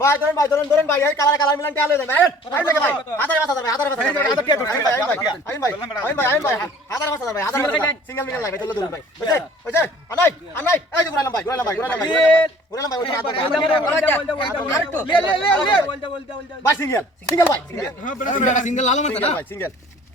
ভাই ধরেন ভাই ধরেন ধরেন ভাই এই কালার কালার মিলান টেয়া লই যাবেন ভাই লাগে ভাই হাজার পাঁচ হাজার ভাই হাজার পাঁচ হাজার হাজার কে ধরেন ভাই ভাই আমি ভাই ভাই ভাই হাজার পাঁচ হাজার ভাই হাজার সিঙ্গেল মিলান লাগে চলো ধরুন ভাই বুঝছে বুঝছে আনাই আনাই এই যে গুরালাম ভাই গুরালাম ভাই গুরালাম ভাই গুরালাম ভাই ওই হাত লে লে লে লে ভাই সিঙ্গেল সিঙ্গেল ভাই সিঙ্গেল সিঙ্গেল লালো না ভাই সিঙ্গেল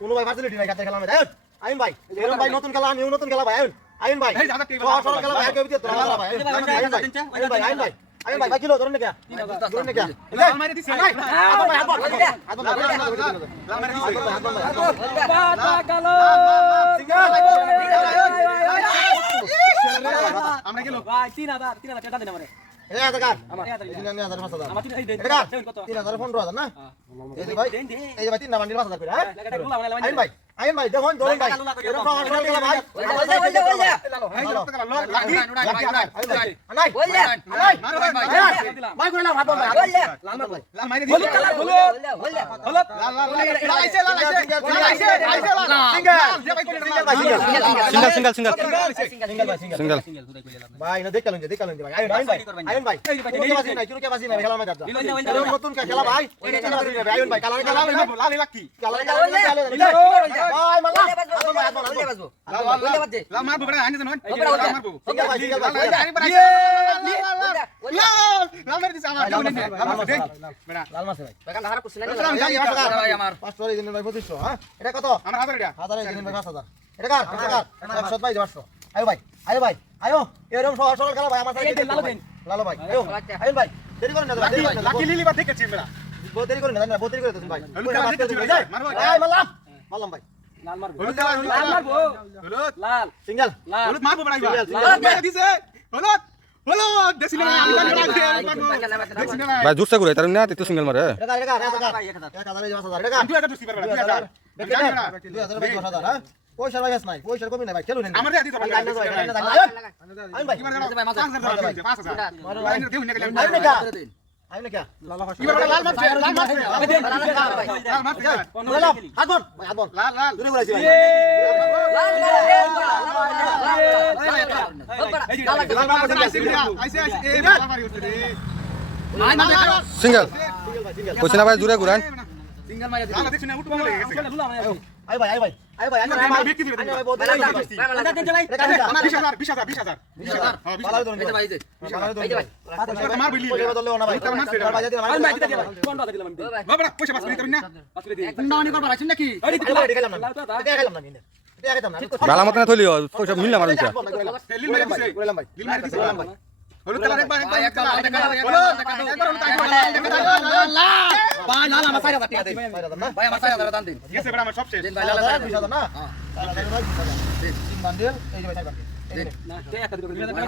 কোনো ভাই ভার্সিটি ভাই কাছে খেলা আমি আয়ন ভাই এরকম ভাই নতুন খেলা আমিও নতুন খেলা ভাই আয়ন আয়ন ভাই খেলা ভাই কেউ দিয়ে ভাই আয়ন ভাই আয়ন ভাই আরে ভাই ভাই ভাই হাত ভাই হাত ভাই হাত ভাই মারি দিছি পাতা দিন আমারে তিন হাজার পনেরো হাজার না? এই যে ভাই তিনটা বান্ডিল পাঁচ হাজার করে হ্যাঁ? ভাই আইন ভাই দেখুন ধরুন ভাই নতুন খেলা ভাই খেলা ভাই এটা কত আমার হাজার এটা হাজার এই দিন ভাই পাঁচ হাজার এটা কার একশো ভাই পাঁচশো আয়ো ভাই আয়ো ভাই আয়ো এরকম সহজ সরল খেলা ভাই আমার সাথে লালো ভাই আয়ো আয়ো ভাই দেরি করেন না ভাই দেরি করেন না লাকি লিলি বা দেখেছি বড় বহুত দেরি করেন না বহুত দেরি করে দিন ভাই হলুদ কালার দেখেছি ভাই মারবো এই মারলাম মারলাম ভাই ভাই জোরসা করে তার না তো সিঙ্গেল মারে পয়সার বাইস নাই পয়সার কমি নাই ভাই খেলুন আমার দিয়ে দিতে পারি আমি ভাই 5000 5000 মারো ভাই দিউ না গেলে আইলে কে লাল মাছ লাল মাছ লাল মাছ লাল মাছ লাল আগন আগন লাল লাল। দূরে বলেছি লাল সিঙ্গেল কোচিনা ভাই দূরে ঘুরান সিঙ্গেল মারা দিছি আই ভাই আই ভাই বালা মতন থলি সব মিললাম আর হলুদ কালার একবার একবার একবার একবার ভাই লাল আমার 4000 টাকা দেন ভাই আমার 4000 দান দিন গেছে বড় আমার সব শেষ দিন ভাই লাল 20000 না হ্যাঁ তিন বান্ডিল এই যে ভাই তিন বান্ডিল দেখ না